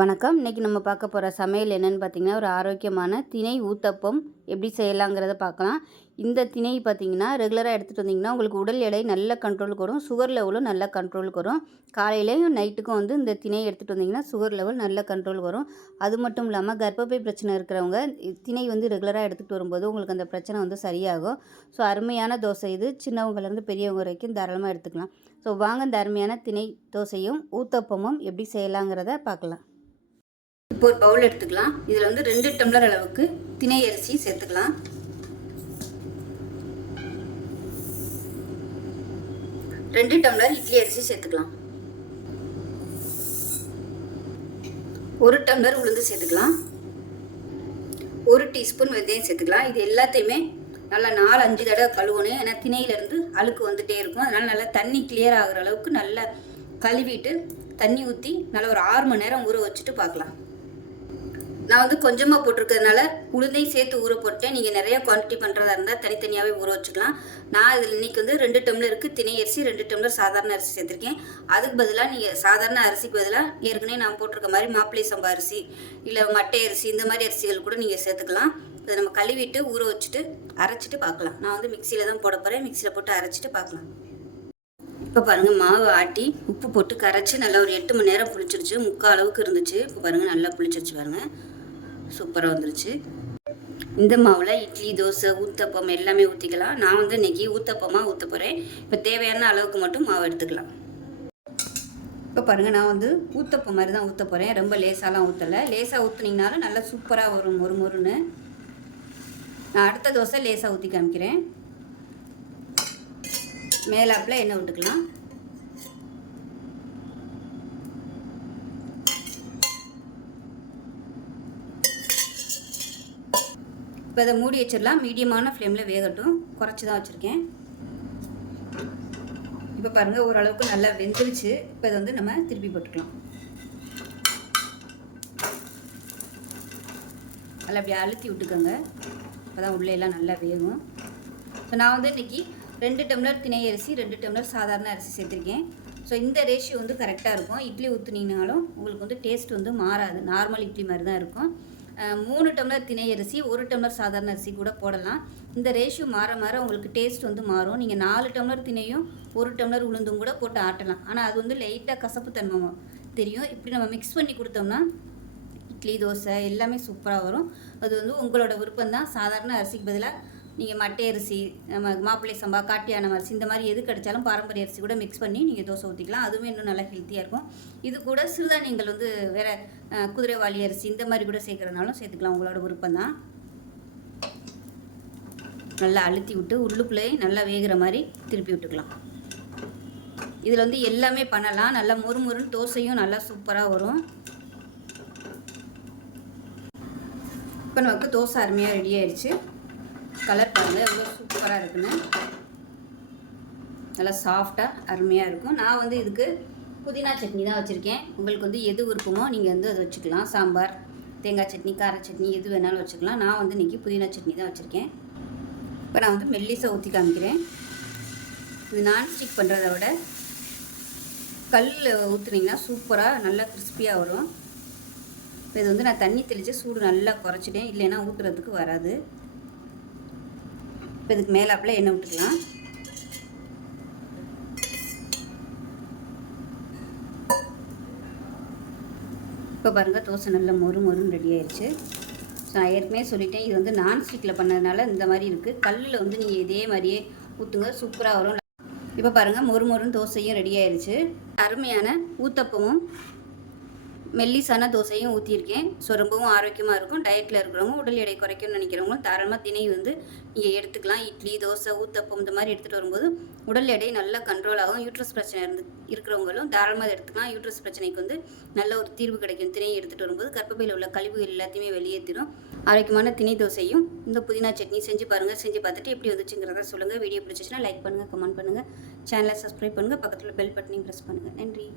வணக்கம். இன்றைக்கி நம்ம பார்க்க போகிற சமையல் என்னென்னு பார்த்தீங்கன்னா ஒரு ஆரோக்கியமான திணை ஊத்தப்பம் எப்படி செய்யலாங்கிறத பார்க்கலாம். இந்த திணை பார்த்தீங்கன்னா ரெகுலராக எடுத்துகிட்டு வந்தீங்கன்னா உங்களுக்கு உடல் எடை நல்ல கண்ட்ரோலுக்கு வரும். சுகர் லெவலும் நல்ல கண்ட்ரோலுக்கு வரும். காலையிலையும் நைட்டுக்கும் வந்து இந்த திணையை எடுத்துகிட்டு வந்தீங்கன்னா சுகர் லெவல் நல்ல கண்ட்ரோல் வரும். அது மட்டும் இல்லாமல் கர்ப்பப்பை பிரச்சனை இருக்கிறவங்க திணை வந்து ரெகுலராக எடுத்துகிட்டு வரும்போது உங்களுக்கு அந்த பிரச்சனை வந்து சரியாகும். ஸோ அருமையான தோசை இது. சின்னவங்கலேருந்து பெரியவங்க வரைக்கும் தாராளமாக எடுத்துக்கலாம். ஸோ வாங்க இந்த அருமையான திணை தோசையும் ஊத்தப்பமும் எப்படி செய்யலாங்கிறத பார்க்கலாம். இப்போ ஒரு பவுல் எடுத்துக்கலாம். இதில் வந்து ரெண்டு டம்ளர் அளவுக்கு திணை அரிசி சேர்த்துக்கலாம். ரெண்டு டம்ளர் இட்லி அரிசி சேர்த்துக்கலாம். ஒரு டம்ளர் உளுந்து சேர்த்துக்கலாம். ஒரு டீஸ்பூன் வெந்தயம் சேர்த்துக்கலாம். இது எல்லாத்தையுமே நல்லா நாலு அஞ்சு தடவை கழுவணும் ஏன்னா திணையிலேருந்து அழுக்கு வந்துகிட்டே இருக்கும். அதனால் நல்லா தண்ணி கிளியர் ஆகிற அளவுக்கு நல்லா கழுவிட்டு தண்ணி ஊற்றி நல்லா ஒரு ஆறு மணி நேரம் ஊற வச்சுட்டு பார்க்கலாம். நான் வந்து கொஞ்சமாக போட்டிருக்கிறதுனால உளுந்தையும் சேர்த்து ஊற போட்டேன் நீங்கள் நிறைய குவான்டிட்டி பண்ணுறதா இருந்தால் தனித்தனியாகவே ஊற வச்சுக்கலாம். நான் இதில் இன்றைக்கி வந்து ரெண்டு டம்ளருக்கு திணை அரிசி ரெண்டு டம்ளர் சாதாரண அரிசி சேர்த்துருக்கேன். அதுக்கு பதிலாக நீங்கள் சாதாரண அரிசிக்கு பதிலாக ஏற்கனவே நான் போட்டிருக்க மாதிரி மாப்பிள்ளை சம்பா அரிசி இல்லை மட்டை அரிசி இந்த மாதிரி அரிசிகள் கூட நீங்கள் சேர்த்துக்கலாம். இதை நம்ம கழுவிட்டு ஊற வச்சுட்டு அரைச்சிட்டு பார்க்கலாம். நான் வந்து மிக்சியில் தான் போட போகிறேன் மிக்சியில் போட்டு அரைச்சிட்டு பார்க்கலாம். இப்போ பாருங்கள் மாவு ஆட்டி உப்பு போட்டு கரைச்சி நல்லா ஒரு எட்டு மணி நேரம் புளிச்சிருச்சு. முக்கால் அளவுக்கு இருந்துச்சு. இப்போ பாருங்கள் நல்லா புளிச்சிருச்சு பாருங்கள் சூப்பராக வந்துருச்சு. இந்த மாவில் இட்லி தோசை ஊத்தப்பம் எல்லாமே ஊற்றிக்கலாம் நான் வந்து இன்னைக்கு ஊத்தப்பமாக ஊற்ற போகிறேன் இப்போ தேவையான அளவுக்கு மட்டும் மாவு எடுத்துக்கலாம். இப்போ பாருங்கள் நான் வந்து ஊத்தப்பம் மாதிரி தான் ஊற்ற போகிறேன் ரொம்ப லேசாலாம் ஊற்றலை லேசாக ஊற்றுனீங்கனாலும் நல்லா சூப்பராக வரும் மொறு மொறுன்னு. நான் அடுத்த தோசை லேசாக ஊற்றி காமிக்கிறேன். மேலாப்பில் எண்ணெய் விட்டுக்கலாம். இப்போ இதை மூடி வச்சிடலாம். மீடியமான ஃப்ளேமில் வேகட்டும். குறைச்சி தான் வச்சுருக்கேன். இப்போ பாருங்கள் ஓரளவுக்கு நல்லா வெந்துருச்சு. இப்போ இதை வந்து நம்ம திருப்பி போட்டுக்கலாம். நல்லா அப்படி அழுத்தி விட்டுக்கோங்க. இப்போ தான் உள்ளே எல்லாம் நல்லா வேகும். ஸோ நான் வந்து இன்றைக்கி ரெண்டு டம்ளர் திணை அரிசி ரெண்டு டம்ளர் சாதாரண அரிசி சேர்த்துருக்கேன். ஸோ இந்த ரேஷியோ வந்து கரெக்டாக இருக்கும். இட்லி ஊற்றுனீங்கனாலும் உங்களுக்கு வந்து டேஸ்ட் வந்து மாறாது. நார்மல் இட்லி மாதிரி தான் இருக்கும். மூணு டம்ளர் திணை அரிசி ஒரு டம்ளர் சாதாரண அரிசி கூட போடலாம். இந்த ரேஷியோ மாற மாற உங்களுக்கு டேஸ்ட் வந்து மாறும். நீங்கள் நாலு டம்ளர் திணையும் ஒரு டம்ளர் உளுந்தும் கூட போட்டு ஆட்டலாம். ஆனால் அது வந்து லைட்டாக கசப்புத்தன்மை தெரியும். இப்படி நம்ம மிக்ஸ் பண்ணி கொடுத்தோம்னா இட்லி தோசை எல்லாமே சூப்பராக வரும். அது வந்து உங்களோட விருப்பம் தான் சாதாரண அரிசிக்கு பதிலாக நீங்கள் மட்டை அரிசி நம்ம மாப்பிள்ளை சம்பா காட்டியான அரிசி இந்த மாதிரி எது கிடைச்சாலும் பாரம்பரிய அரிசி கூட மிக்ஸ் பண்ணி நீங்கள் தோசை ஊற்றிக்கலாம் அதுவும் இன்னும் நல்லா ஹெல்த்தியாக இருக்கும். இது கூட சிறுதானியங்கள் வந்து வேறு குதிரைவாளி அரிசி இந்த மாதிரி கூட சேர்க்குறதுனாலும் சேர்த்துக்கலாம். உங்களோட விருப்பம் தான் நல்லா அழுத்தி விட்டு உள்ளுக்குள்ளே நல்லா வேகிற மாதிரி திருப்பி விட்டுக்கலாம். இதில் வந்து எல்லாமே பண்ணலாம். நல்லா மொறு மொறுன்னு தோசையும் நல்லா சூப்பராக வரும். இப்போ நமக்கு தோசை அருமையாக ரெடி ஆயிடுச்சு. கலர் பாருங்கள் எவ்வளோ சூப்பராக இருக்குன்னு. நல்லா சாஃப்டாக அருமையாக இருக்கும். நான் வந்து இதுக்கு புதினா சட்னி தான் வச்சுருக்கேன். உங்களுக்கு வந்து எது விருப்பமோ நீங்கள் வந்து அதை வச்சுக்கலாம். சாம்பார் தேங்காய் சட்னி கார சட்னி எது வேணாலும் வச்சுக்கலாம். நான் வந்து இன்றைக்கி புதினா சட்னி தான் வச்சுருக்கேன். இப்போ நான் வந்து மெல்லிசாக ஊற்றி காமிக்கிறேன். இது நான்ஸ்டிக் பண்ணுறத விட கல்லில் ஊற்றுனீங்கன்னா சூப்பராக நல்லா கிறிஸ்பியாக வரும். இப்போ இது வந்து நான் தண்ணி தெளித்து சூடு நல்லா குறைச்சிட்டேன். இல்லைன்னா ஊற்றுறதுக்கு வராது. இப்போ இதுக்கு மேலாப்பில் எண்ணெய் விட்டுக்கலாம். இப்போ பாருங்கள் தோசை நல்லா மொறு மொறுன்னு ரெடி ஆயிடுச்சு ஸோ நான் ஏற்கனவே சொல்லிட்டேன் இது வந்து நான்ஸ்டிக்கில் பண்ணதுனால இந்த மாதிரி இருக்குது கல்லில் வந்து நீங்கள் இதே மாதிரியே ஊற்றுங்க சூப்பராக வரும். இப்போ பாருங்கள் மொறு மொறுன்னு தோசையும் ரெடி ஆயிடுச்சு அருமையான ஊத்தப்பமும் மெல்லிசான தோசையும் ஊற்றியிருக்கேன் ஸோ ரொம்பவும் ஆரோக்கியமாக இருக்கும். டயட்டில் இருக்கிறவங்க உடல் எடை குறைக்கணும்னு நினைக்கிறவங்களும் தாராளமாக திணை வந்து நீங்கள் எடுத்துக்கலாம். இட்லி தோசை ஊத்தப்பம் இந்த மாதிரி எடுத்துகிட்டு வரும்போது உடல் எடை நல்லா கண்ட்ரோல் ஆகும். யூட்ரஸ் பிரச்சனை இருந்து இருக்கிறவங்களும் தாராளமாக அதை எடுத்துக்கலாம். யூட்ரஸ் பிரச்சனைக்கு வந்து நல்ல ஒரு தீர்வு கிடைக்கும். திணையை எடுத்துகிட்டு வரும்போது கர்ப்பப்பையில் உள்ள கழிவுகள் எல்லாத்தையுமே வெளியேற்றிடும் ஆரோக்கியமான திணை தோசையும் இந்த புதினா சட்னி செஞ்சு பாருங்கள் செஞ்சு பார்த்துட்டு எப்படி வந்துச்சுங்கிறத சொல்லுங்கள் வீடியோ பிடிச்சிச்சுன்னா லைக் பண்ணுங்கள் கமெண்ட் பண்ணுங்கள் சேனலை சப்ஸ்கிரைப் பண்ணுங்கள் பக்கத்தில் பெல் பட்டனையும் ப்ரெஸ் பண்ணுங்கள் நன்றி.